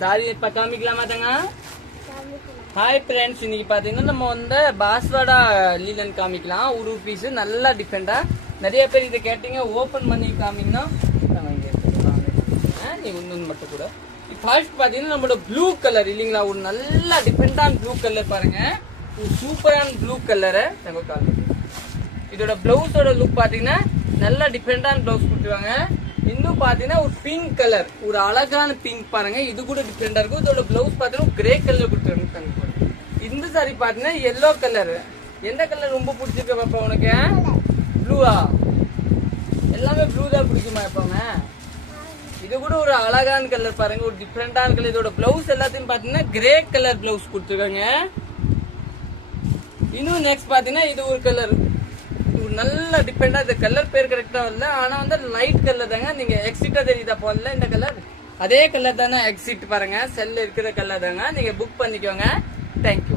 Sorry இப்ப காமிக்கலாமா தாங்க? Hi friends, இன்னைக்கு பாத்தீங்கன்னா நம்ம வந்து பாஸ்வாடா லீலன் காமிக்கலாம். ஒரு பீஸ் நல்லா டிஃபரெண்டா. நிறைய பேர் இதை கேட்டீங்க, ஓபன் பண்ணி காமிங்கன்னா நீ ஒன்னு மட்டும் கூட. ஃபர்ஸ்ட் பாத்தீங்கன்னா நம்மளோட ப்ளூ கலர் இல்லைங்களா, ஒரு நல்ல டிஃபரெண்டான ப்ளூ கலர் பாருங்க, ஒரு சூப்பரான ப்ளூ கலரு. இதோட பிளவுஸோட லுக் பாத்தீங்கன்னா நல்ல டிஃபரெண்டான பிளவுஸ் கொடுத்துருவாங்க. இன்னும் பாத்தீங்கன்னா ஒரு பிங்க் கலர், ஒரு அழகான பிங்க் பாருங்க, இது கூட டிஃபரெண்டா இருக்கும். இதோட பிளவுஸ் பாத்தீங்கன்னா கிரே கலர் கொடுத்துருவாங்க. இந்த சாரி பாத்தீங்கன்னா எல்லோ கலர். எந்த கலர் ரொம்ப பிடிச்சிருக்க பாப்பா உனக்கு? ப்ளூவா? எல்லாமே ப்ளூ தான் பிடிக்குமா எப்பவுங்க? இது கூட ஒரு அழகான கலர் பாருங்க, ஒரு டிஃபரெண்டான கலர். இதோட பிளவுஸ் எல்லாத்தையும் பாத்தீங்கன்னா கிரே கலர் பிளவுஸ் கொடுத்துருக்காங்க. இன்னும் நெக்ஸ்ட் பாத்தீங்கன்னா இது ஒரு கலர், நல்ல டிஃபரெண்டா. இந்த கலர் பேர் கரெக்டா வரல, ஆனா வந்து லைட் கலர் தாங்க. நீங்க எக்ஸிட்டா தெரியுதா போல இந்த கலர்? அதே கலர் தானே எக்ஸிட் பாருங்க, செல்ல இருக்கிற கலர் தாங்க. நீங்க புக் பண்ணிக்கோங்க. தேங்க்யூ.